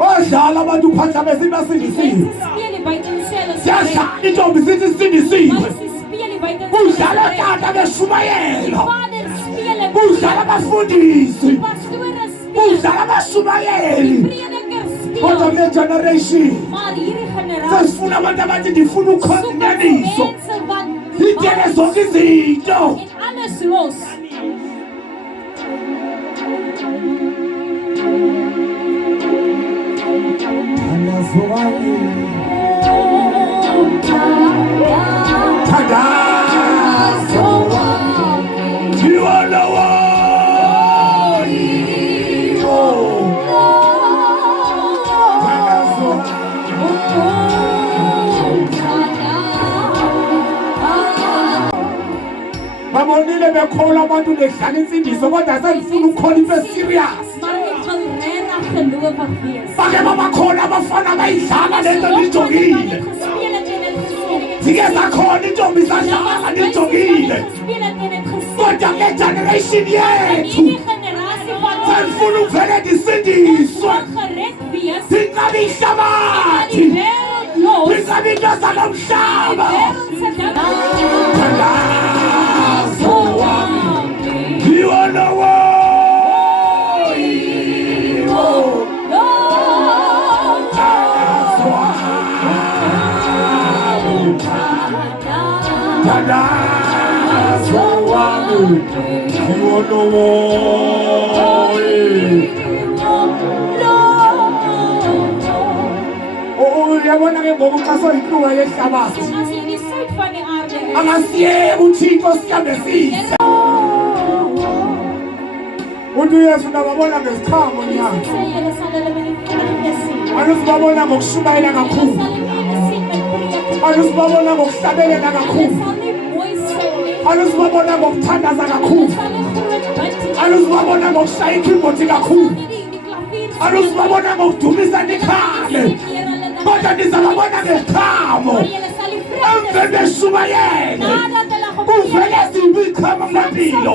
odlala abantu phansi besibasindisiwe. Siyashaya intombi sithi sindisiwe. Kudlala tata beshumayela. Kudlala abafundisi. Kudlala abashumayeli. Kodwa le generation sesifuna abantu abathi ndifuna ukhonzinyaniso. Idele zonke izinto. Babonile bekhola abantu bedlala imfundiso kodwa sengifuna ukukhola into serious. Bake babakhona abafana bayidlala lento nijogile. Sike sakhona intombi sadlala nijogile. Kodwa le generation yethu sengifuna ukuvele ndisindiswe. Singabi ihlabathi. Singabi into zalomhlaba. You are the one. Oh, yabona ke ngokuxaso ikhulu yehlabathi. Angasiye uThixo sihambe size. Umuntu Yesu nababona ngesikhamo nyanga. Anusibabona ngokushumayela kakhulu. Anusibabona ngokuhlabelela kakhulu. Anusibabona ngokuthandaza kakhulu. Anusibabona ngokushaya ikhibothi kakhulu. Anusibabona ngokudumisa nikhale. Kodwa nizababona ngesikhamo. Emveni beshumayele. Kuvele zibikhama ngempilo.